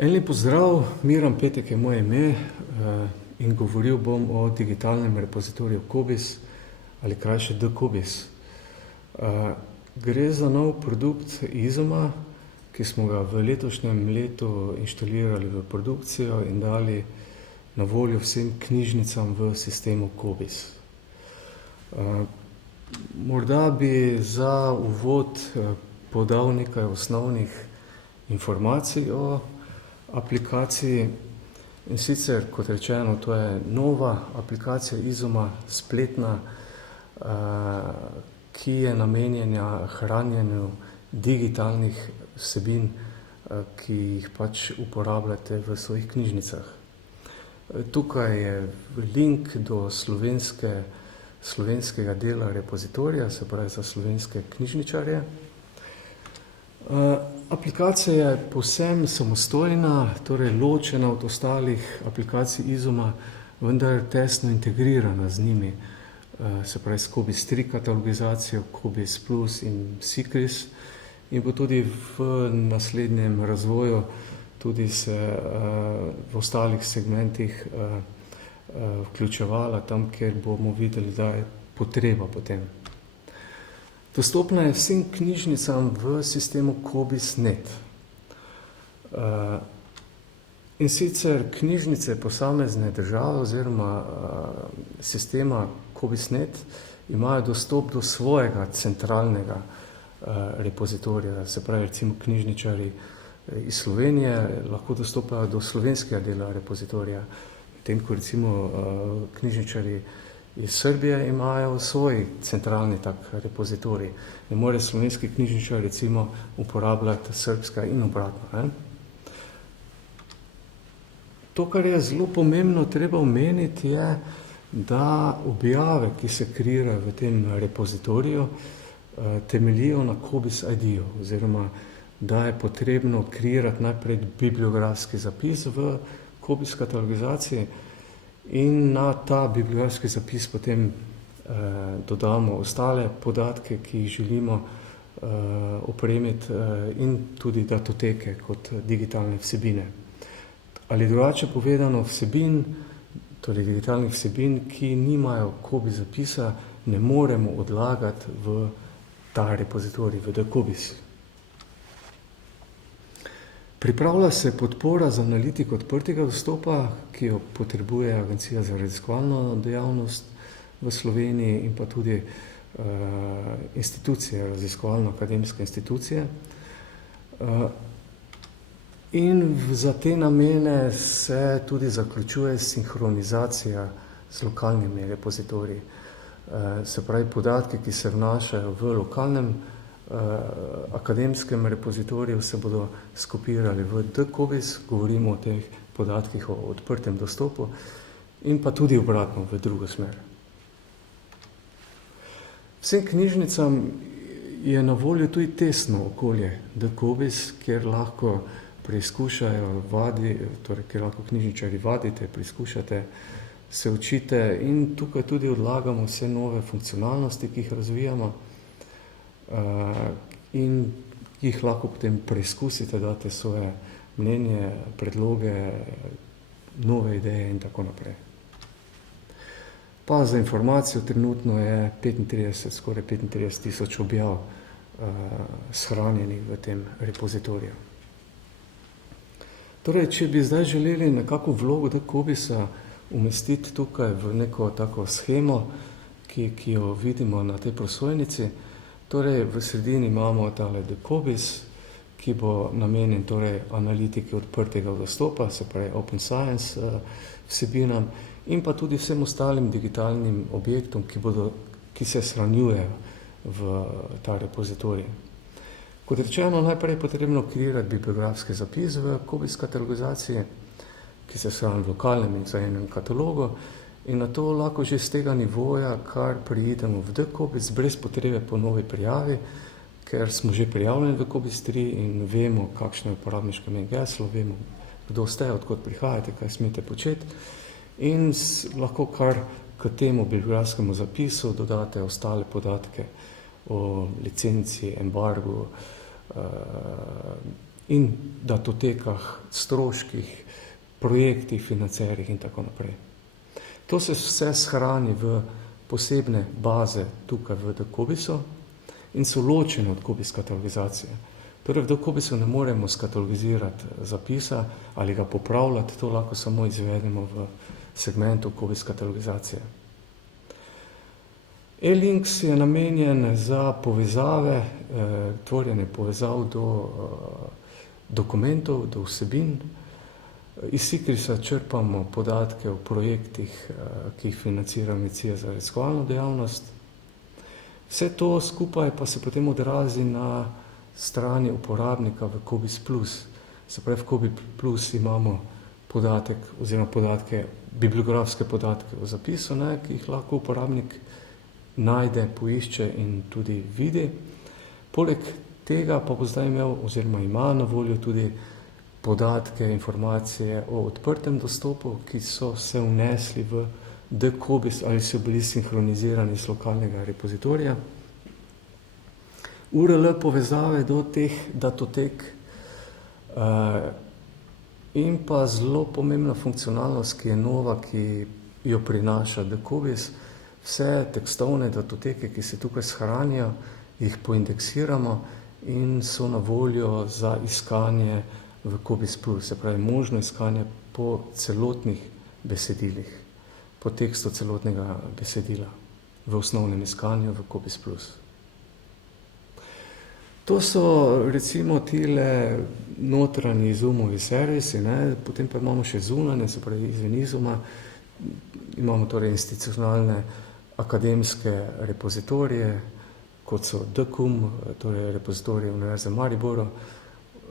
En lep pozdrav, Miran Petek je moje ime in govoril bom o digitalnem repozitoriju Cobis ali krajše dCobis. Gre za nov produkt Izuma, ki smo ga v letošnjem letu inštalirali v produkcijo in dali na voljo vsem knjižnicam v sistemu Cobis. Morda bi za uvod podal nekaj osnovnih informacij o aplikaciji. In sicer, kot rečeno, to je nova aplikacija Izuma, spletna, ki je namenjena hranjenju digitalnih vsebin, ki jih pač uporabljate v svojih knjižnicah. Tukaj je link do slovenskega dela repozitorija, se pravi za slovenske knjižničarje. Aplikacija je povsem samostojna, torej ločena od ostalih aplikacij Izuma, vendar tesno integrirana z njimi, se pravi s Cobis 3 katalogizacijo, Cobis Plus in Sicris, in bo tudi v naslednjem razvoju tudi se v ostalih segmentih vključevala tam, kjer bomo videli, da je potreba po tem. Dostopna je vsem knjižnicam v sistemu Cobis.net. In sicer knjižnice posamezne države oziroma sistema Cobis.net imajo dostop do svojega centralnega repozitorija, se pravi recimo knjižničarji iz Slovenije lahko dostopajo do slovenskega dela repozitorija, medtem ko recimo knjižničarji iz Srbije imajo svoj centralni tak repozitorij. Ne more slovenski knjižničar recimo uporabljati srbska in obratno. To, kar je zelo pomembno treba omeniti, je, da objave, ki se kreirajo v tem repozitoriju, temeljijo na Cobis ID-ju, oziroma da je potrebno kreirati najprej bibliografski zapis v Cobis katalogizaciji in na ta bibliografski zapis potem dodamo ostale podatke, ki jih želimo opremiti, in tudi datoteke kot digitalne vsebine. Ali drugače povedano, vsebin, torej digitalnih vsebin, ki nimajo Cobis zapisa, ne moremo odlagati v ta repozitorij, v dCobis. Pripravlja se podpora za analitiko odprtega dostopa, ki jo potrebuje Agencija za raziskovalno dejavnost v Sloveniji in pa tudi institucije, raziskovalno-akademske institucije. In za te namene se tudi zaključuje sinhronizacija z lokalnimi repozitoriji. Se pravi, podatki, ki se vnašajo v lokalnem akademskem repozitoriju, se bodo skopirali v dCobis, govorimo o teh podatkih o odprtem dostopu, in pa tudi obratno v drugo smer. Vsem knjižnicam je na voljo tudi testno okolje dCobis, kjer lahko preizkušajo torej kjer lahko knjižničarji vadite, preizkušate, se učite, in tukaj tudi odlagamo vse nove funkcionalnosti, ki jih razvijamo, in jih lahko potem preizkusite, date svoje mnenje, predloge, nove ideje in tako naprej. Pa za informacijo, trenutno je skoraj 35 tisoč objav shranjenih v tem repozitoriju. Torej, če bi zdaj želeli nekako vlogo dCobisa umestiti tukaj v neko tako shemo, ki jo vidimo na tej prosojnici, torej v sredini imamo tale dCobis, ki bo namenjen torej analitiki odprtega dostopa, se pravi Open Science vsebinam, in pa tudi vsem ostalim digitalnim objektom, ki se shranjujejo v ta repozitorij. Kot rečeno, najprej je potrebno kreirati bibliografski zapis v Cobis katalogizaciji, ki se shrani v lokalnem in vzajemnem katalogu, in na to lahko že z tega nivoja kar preidemo v dCobis brez potrebe po novi prijavi, ker smo že prijavljeni v Cobis 3 in vemo, kakšno je uporabniško ime in geslo, vemo, kdo ste, odkot prihajate, kaj smete početi, in lahko kar k temu bibliografskemu zapisu dodate ostale podatke o licenci, embargu in datotekah, stroških, projektih, financerjih in tako naprej. To se vse shrani v posebne baze tukaj v Dakobisu in so ločene od Kobis katalogizacije. Torej v Dakobisu ne moremo skatalogizirati zapisa ali ga popravljati, to lahko samo izvedemo v segmentu Kobis katalogizacije. E-links je namenjen za povezave, tvorjenje povezav do dokumentov, do vsebin. Iz Sikrisa črpamo podatke o projektih, ki jih financira Agencija za raziskovalno dejavnost. Vse to skupaj pa se potem odrazi na strani uporabnika v Kobis Plus. Se pravi, v Kobis Plus imamo podatek oziroma podatke, bibliografske podatke o zapisu, ki jih lahko uporabnik najde, poišče in tudi vidi. Poleg tega pa bo zdaj imel oziroma ima na voljo tudi podatke, informacije o odprtem dostopu, ki so se vnesli v Dakobis ali so bili sinhronizirani iz lokalnega repozitorija. URL povezave do teh datotek in pa zelo pomembna funkcionalnost, ki je nova, ki jo prinaša Dakobis. Vse tekstovne datoteke, ki se tukaj shranijo, jih poindeksiramo in so na voljo za iskanje v Kobis Plus, se pravi možno iskanje po celotnih besedilih, po tekstu celotnega besedila v osnovnem iskanju v Kobis Plus. To so recimo tile notranji Zoomovi servisi, potem pa imamo še zunanje, se pravi izven Izuma, imamo torej institucionalne akademske repozitorije, kot so DKUM, torej repozitorij Univerze v Mariboru,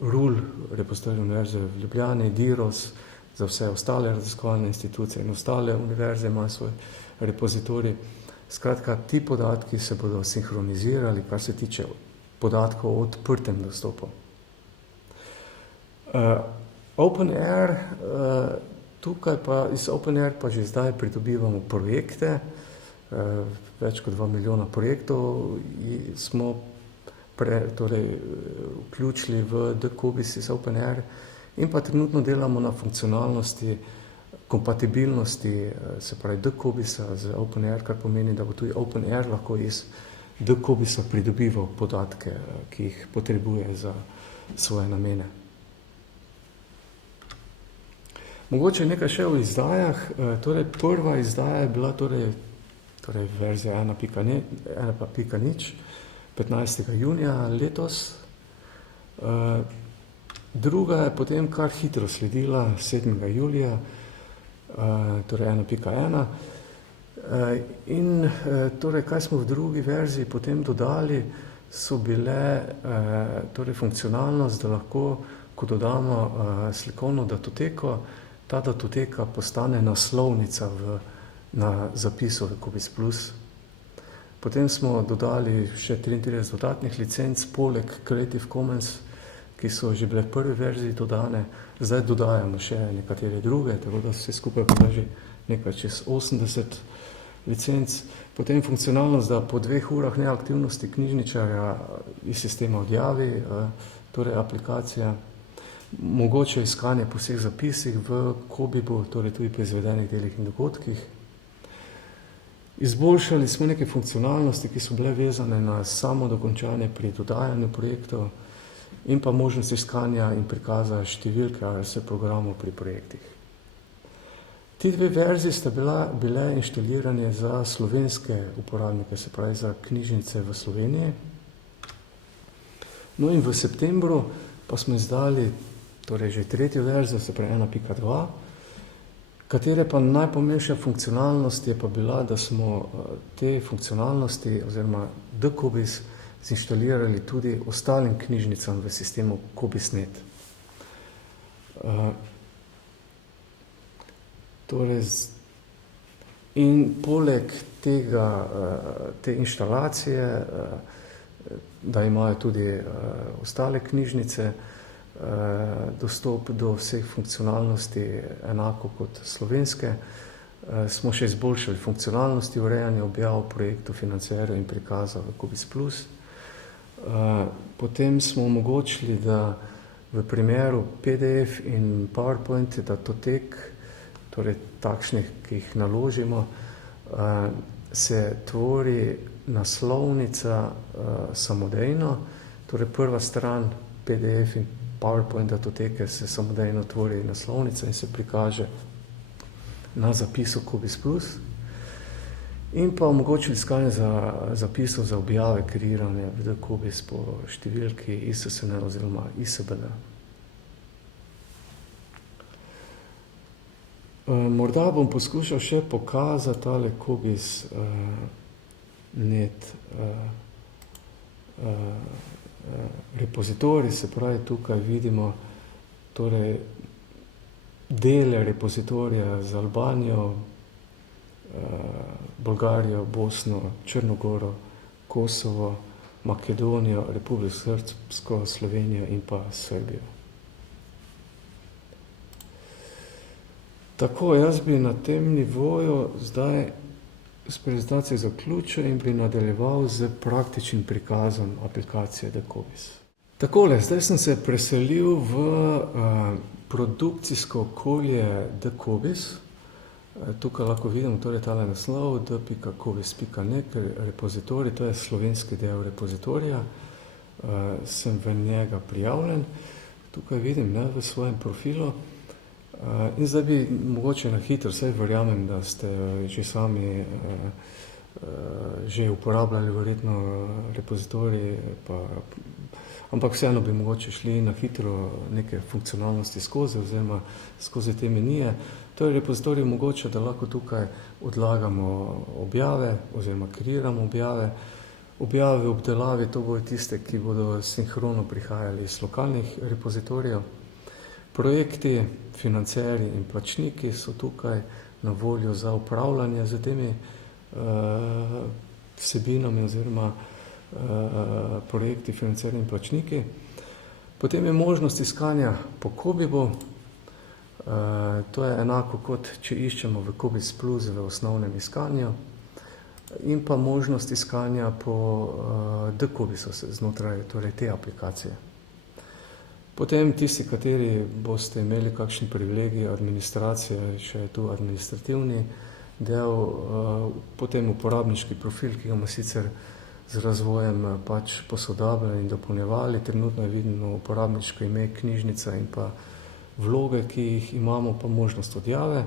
RUL, repozitorij Univerze v Ljubljani, DIROS, za vse ostale raziskovalne institucije in ostale univerze imajo svoj repozitorij. Skratka, ti podatki se bodo sinhronizirali, kar se tiče podatkov o odprtem dostopu. OpenAIR, tukaj pa iz OpenAIR pa že zdaj pridobivamo projekte, več kot 2 milijona projektov smo vključili v Dakobis iz OpenAIR in pa trenutno delamo na funkcionalnosti, kompatibilnosti, se pravi Dakobisa z OpenAIR, kar pomeni, da bo tudi OpenAIR lahko iz Dakobisa pridobival podatke, ki jih potrebuje za svoje namene. Mogoče nekaj še o izdajah. Torej, prva izdaja je bila torej verzija 1.0, 15. junija letos. Druga je potem kar hitro sledila 7. julija, torej 1.1. In torej, kaj smo v drugi verziji potem dodali, so bile torej funkcionalnost, da lahko, ko dodamo slikovno datoteko, ta datoteka postane naslovnica na zapisu v Kobis Plus. Potem smo dodali še 33 dodatnih licenc, poleg Creative Commons, ki so že bile v prvi verziji dodane. Zdaj dodajamo še nekatere druge, tako da vse skupaj pa že nekaj čez 80 licenc. Potem funkcionalnost, da po 2 urah neaktivnosti knjižničarja iz sistema odjavi, torej aplikacija, mogoče iskanje po vseh zapisih v Kobibu, torej tudi po izvedenih delih in dogodkih. Izboljšali smo neke funkcionalnosti, ki so bile vezane na samo dokončanje pri dodajanju projektov in pa možnost iskanja in prikaza številke ARS programov pri projektih. Ti 2 verziji sta bile inštalirane za slovenske uporabnike, se pravi za knjižnice v Sloveniji. No in v septembru pa smo izdali torej že 3. verzijo, se pravi 1.2, katere pa najpomembnejša funkcionalnost je pa bila, da smo te funkcionalnosti oziroma Dakobis zinštalirali tudi ostalim knjižnicam v sistemu Kobisnet. In poleg te inštalacije, da imajo tudi ostale knjižnice dostop do vseh funkcionalnosti enako kot slovenske, smo še izboljšali funkcionalnosti urejanja objav projektov, financerjev in prikazov v Kobis Plus. Potem smo omogočili, da V primeru PDF in PowerPoint datotek, torej takšnih, ki jih naložimo, se tvori naslovnica samodejno, torej prva stran PDF in PowerPoint datoteke se samodejno tvori naslovnica in se prikaže na zapisu Cobiss Plus. In pa omogočili iskanje zapisov za objave, kreirane v Cobiss po številki ISSN oziroma ISBN. Morda bom poskušal še pokazati tale Cobiss net repozitorij, se pravi tukaj vidimo torej dele repozitorija z Albanijo, Bolgarijo, Bosno, Črnogoro, Kosovo, Makedonijo, Republiko Srpsko, Slovenijo in pa Srbijo. Tako, jaz bi na tem nivoju zdaj s prezentacijo zaključil in bi nadaljeval z praktičnim prikazom aplikacije Cobiss. Takole, zdaj sem se preselil v produkcijsko okolje Cobiss. Tukaj lahko vidimo torej tale naslov d.cobiss.net, repozitorij, to je slovenski del repozitorija. Sem v njega prijavljen. Tukaj vidim v svojem profilu. In zdaj bi mogoče na hitro, saj verjamem, da ste že sami že uporabljali verjetno repozitorij, ampak vseeno bi mogoče šli na hitro neke funkcionalnosti skozi oziroma skozi te menije. Torej repozitorij omogoča, da lahko tukaj odlagamo objave oziroma kreiramo objave. Objave v obdelavi, to bodo tiste, ki bodo sinhrono prihajali iz lokalnih repozitorijev. Projekti, financerji in plačniki so tukaj na voljo za upravljanje z temi vsebinami oziroma projekti, financerji in plačniki. Potem je možnost iskanja po Cobibu. To je enako kot če iščemo v Cobiss Plus v osnovnem iskanju. In pa možnost iskanja po Cobissu znotraj torej te aplikacije. Potem tisti, kateri boste imeli kakšen privilegij administracije, še je tu administrativni del, potem uporabniški profil, ki ga bomo sicer z razvojem pač posodabljali in dopolnjevali. Trenutno je vidno uporabniško ime, knjižnica in pa vloge, ki jih imamo, pa možnost odjave.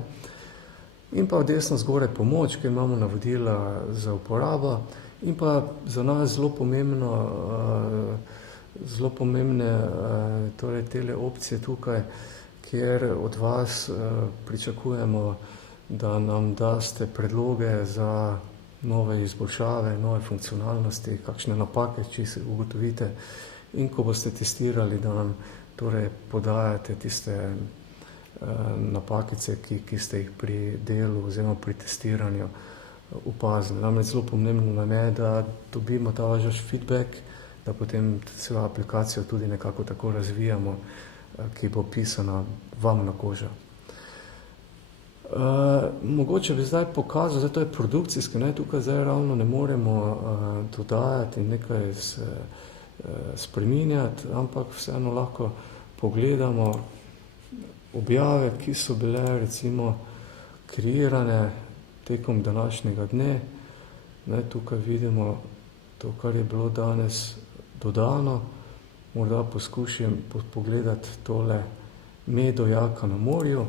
In pa desno zgoraj pomoč, ki imamo navodila za uporabo. In pa za nas zelo pomembne torej tele opcije tukaj, kjer od vas pričakujemo, da nam daste predloge za nove izboljšave, nove funkcionalnosti, kakšne napake, če se ugotovite. In ko boste testirali, da nam torej podajate tiste napakice, ki ste jih pri delu oziroma pri testiranju opazili. Namreč zelo pomembno nam je, da dobimo ta vaš feedback, da potem celo aplikacijo tudi nekako tako razvijamo, ki bo pisana vam na kožo. Mogoče bi zdaj pokazal, zdaj to je produkcijsko, tukaj zdaj ravno ne moremo dodajati in nekaj spreminjati, ampak vseeno lahko pogledamo objave, ki so bile recimo kreirane tekom današnjega dne. Tukaj vidimo to, kar je bilo danes dodano. Morda poskušam pogledati tole Medo jaka na morju.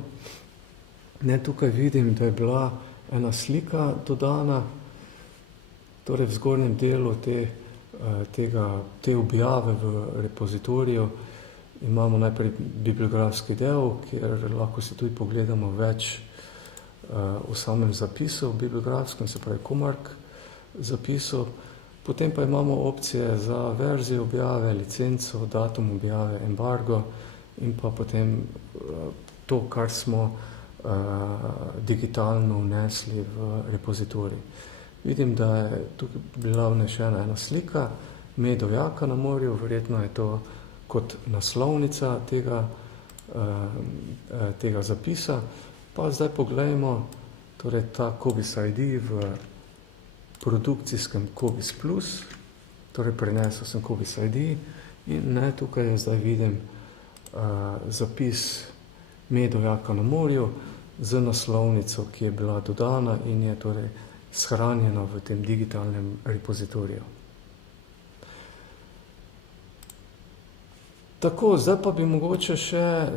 Tukaj vidim, da je bila ena slika dodana, torej v zgornjem delu te objave v repozitoriju imamo najprej bibliografski del, kjer lahko si tudi pogledamo več o samem zapisu bibliografskem, se pravi Comarch zapisu. Potem pa imamo opcije za verzijo objave, licenco, datum objave, embargo in pa potem to, kar smo digitalno vnesli v repozitorij. Vidim, da je tukaj bila vnešena ena slika Medo jaka na morju, verjetno je to kot naslovnica tega zapisa. Pa zdaj poglejmo torej ta Cobiss ID v produkcijskem Cobiss Plus, torej prenesel sem Cobiss ID in tukaj zdaj vidim zapis Medojaka na morju z naslovnico, ki je bila dodana in je torej shranjena v tem digitalnem repozitoriju. Tako, zdaj pa bi mogoče še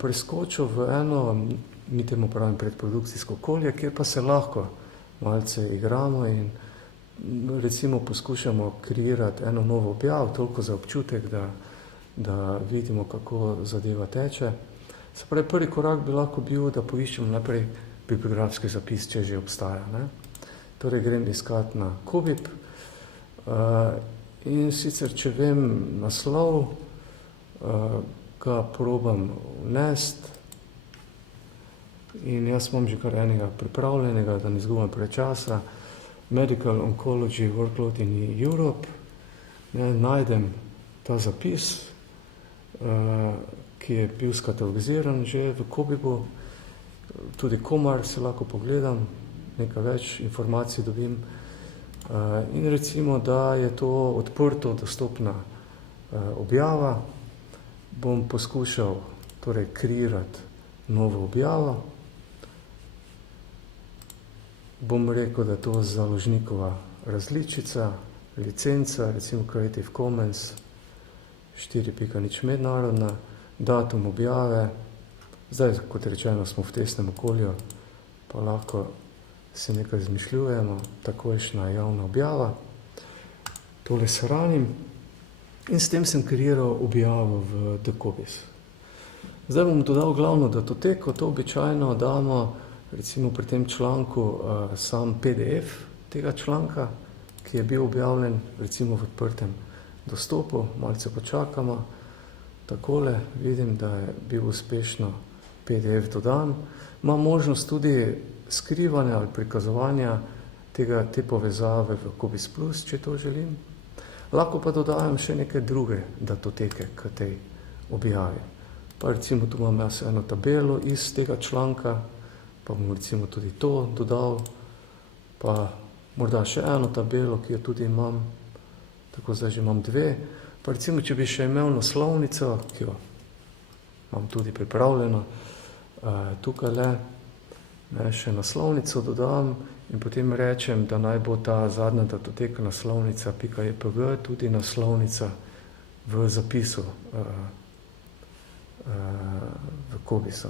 preskočil v eno, mi temu pravim, predprodukcijsko okolje, kjer pa se lahko malce igramo in recimo poskušamo kreirati eno novo objav, toliko za občutek, da vidimo, kako zadeva teče. Se pravi, prvi korak bi lahko bil, da poiščemo najprej bibliografski zapis, če že obstaja. Ne? Torej grem iskat na Cobib in sicer, če vem naslov, ga probam vnesti in jaz imam že kar enega pripravljenega, da ne izgubim prečasa. Medical Oncology Workload in Europe. Najdem ta zapis, ki je bil skatalogiziran že v Cobibu, tudi Komar se lahko pogledam, nekaj več informacij dobim in recimo, da je to odprto dostopna objava. Bom poskušal torej kreirati novo objavo. Bom rekel, da je to založnikova različica, licenca, recimo Creative Commons 4.0 mednarodna, datum objave. Zdaj, kot rečeno, smo v testnem okolju, pa lahko se nekaj izmišljujemo, takojšnja javna objava. Tole shranim in s tem sem kreiral objavo v Decobis. Zdaj bom dodal glavno datoteko, to običajno damo recimo pri tem članku sam PDF tega članka, ki je bil objavljen recimo v odprtem dostopu, malce počakamo. Takole vidim, da je bil uspešno PDF dodan. Imam možnost tudi skrivanja ali prikazovanja te povezave v Cobis Plus, če to želim. Lahko pa dodajam še neke druge datoteke k tej objavi. Pa recimo tu imam jaz eno tabelo iz tega članka, pa bom recimo tudi to dodal, pa morda še eno tabelo, ki jo tudi imam, tako zdaj že imam dve. Pa recimo, če bi še imel naslovnico, ki jo imam tudi pripravljeno, tukaj še naslovnico dodam in potem rečem, da naj bo ta zadnja datoteka naslovnica .jpg tudi naslovnica v zapisu v Cobisu.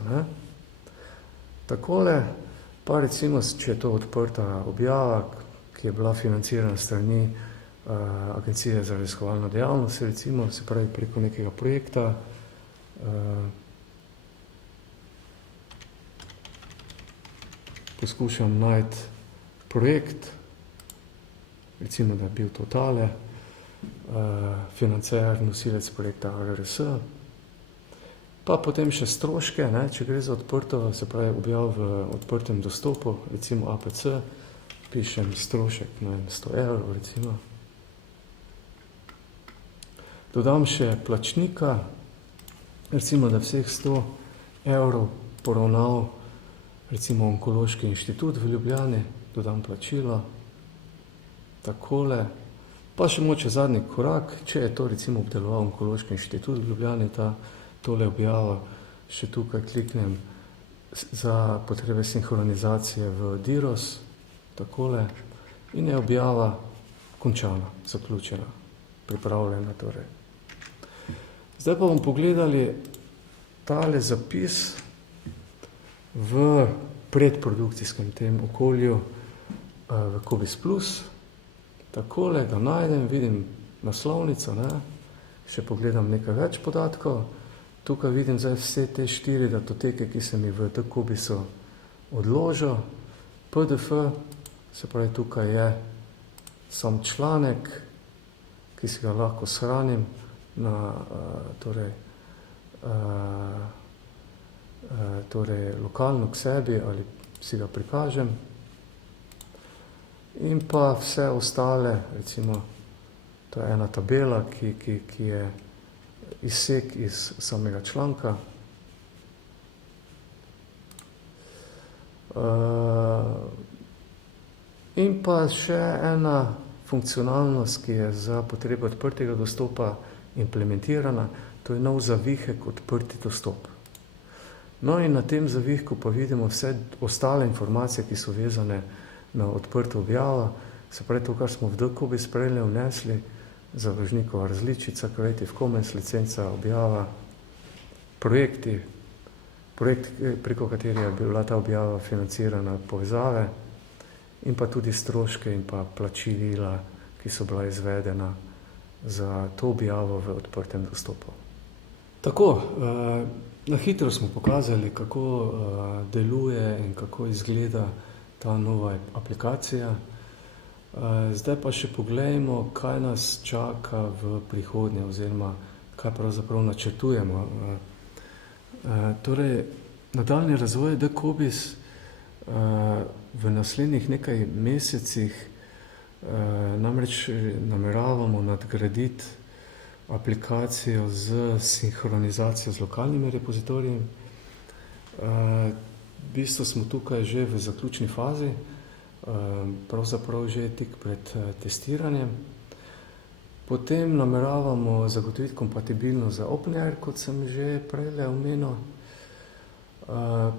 Takole, pa recimo, če je to odprta objava, ki je bila financirana strani Agencije za raziskovalno dejavnost, recimo, se pravi preko nekega projekta, poskušam najti projekt, recimo, da je bil to tale, financer, nosilec projekta ARRS, pa potem še stroške, če gre za odprto, se pravi objav v odprtem dostopu, recimo APC, pišem strošek, 100 evrov, recimo. Dodam še plačnika, recimo, da vseh 100 evrov poravnal recimo Onkološki inštitut v Ljubljani, dodam plačilo, takole, pa še moče zadnji korak, če je to recimo obdeloval Onkološki inštitut v Ljubljani, tole objavo, še tukaj kliknem za potrebe sinhronizacije v Diros, takole, in je objava končana, zaključena, pripravljena torej. Zdaj pa bomo pogledali tale zapis v predprodukcijskem tem okolju v Cobis Plus. Takole, ga najdem, vidim naslovnico, še pogledam nekaj več podatkov. Tukaj vidim zdaj vse te 4 datoteke, ki sem jih v Decobisu odložil. PDF, se pravi tukaj je sam članek, ki si ga lahko shranim na torej lokalno k sebi ali si ga prikažem. In pa vse ostale, recimo, to je ena tabela, ki je izsek iz samega članka. In pa še ena funkcionalnost, ki je za potrebe odprtega dostopa implementirana, To je nov zavihek odprti dostop. No in na tem zavihku pa vidimo vse ostale informacije, ki so vezane na odprto objavo, se pravi to, kar smo v DCOBIS prejle vnesli, založnikova različica, Creative Commons, licenca, objava, projekt, preko katerega je bila ta objava financirana, povezave in pa tudi stroške in pa plačila, ki so bila izvedena za to objavo v odprtem dostopu. Tako, na hitro smo pokazali, kako deluje in kako izgleda ta nova aplikacija. Zdaj pa še poglejmo, kaj nas čaka v prihodnje oziroma kaj pravzaprav načrtujemo. Torej, nadaljnji razvoj DCOBIS v naslednjih nekaj mesecih namreč nameravamo nadgraditi aplikacijo z sinhronizacijo z lokalnimi repozitoriji. V bistvu smo tukaj že v zaključni fazi, pravzaprav že tik pred testiranjem. Potem nameravamo zagotoviti kompatibilnost za OpenAIRE, kot sem že prejle omenil.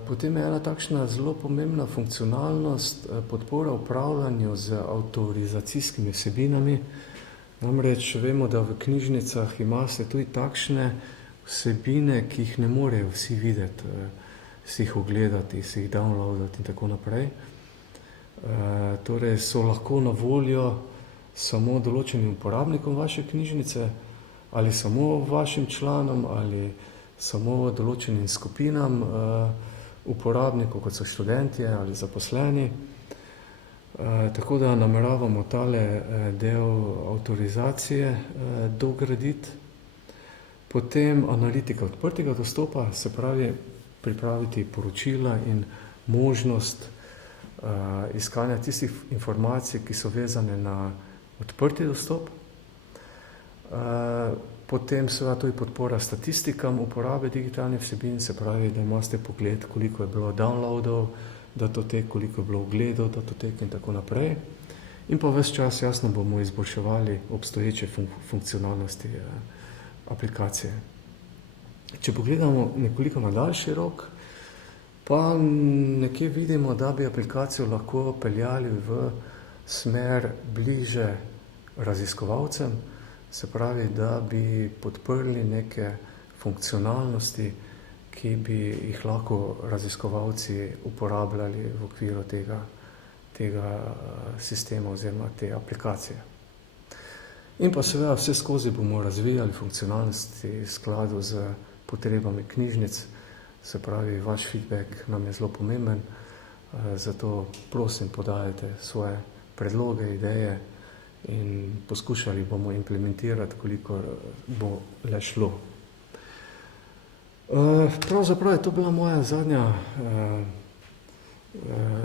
Potem je ena takšna zelo pomembna funkcionalnost, podpora upravljanju z avtorizacijskimi vsebinami. Namreč vemo, da v knjižnicah imate tudi takšne vsebine, ki jih ne morejo vsi videti, si jih ogledati, si jih downloadati in tako naprej. Torej so lahko na voljo samo določenim uporabnikom vaše knjižnice ali samo vašim članom ali samo določenim skupinam uporabnikov, kot so študentje ali zaposleni. Tako da nameravamo tale del avtorizacije dograditi. Potem analitika odprtega dostopa, se pravi pripraviti poročila in možnost iskanja tistih informacij, ki so vezane na odprti dostop. Potem seveda tudi podpora statistikam uporabe digitalnih vsebin, se pravi, da imate pogled, koliko je bilo downloadov, datotek, koliko je bilo ogledov, datotek in tako naprej. In pa ves čas jasno bomo izboljševali obstoječe funkcionalnosti aplikacije. Če pogledamo nekoliko na daljši rok, pa nekje vidimo, da bi aplikacijo lahko peljali v smer bliže raziskovalcem, se pravi, da bi podprli neke funkcionalnosti, ki bi jih lahko raziskovalci uporabljali v okviru tega sistema oziroma te aplikacije. In pa seveda vse skozi bomo razvijali funkcionalnosti v skladu z potrebami knjižnic, se pravi, vaš feedback nam je zelo pomemben, zato prosim podajajte svoje predloge, ideje in poskušali bomo implementirati, koliko bo le šlo. Pravzaprav je to bila moja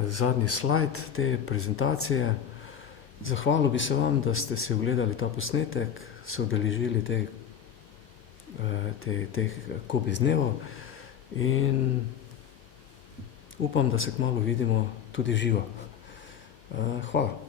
zadnji slajd te prezentacije. Zahvalil bi se vam, da ste si ogledali ta posnetek, se udeležili teh COBIS dnevov in upam, da se kmalu vidimo tudi živo. Hvala.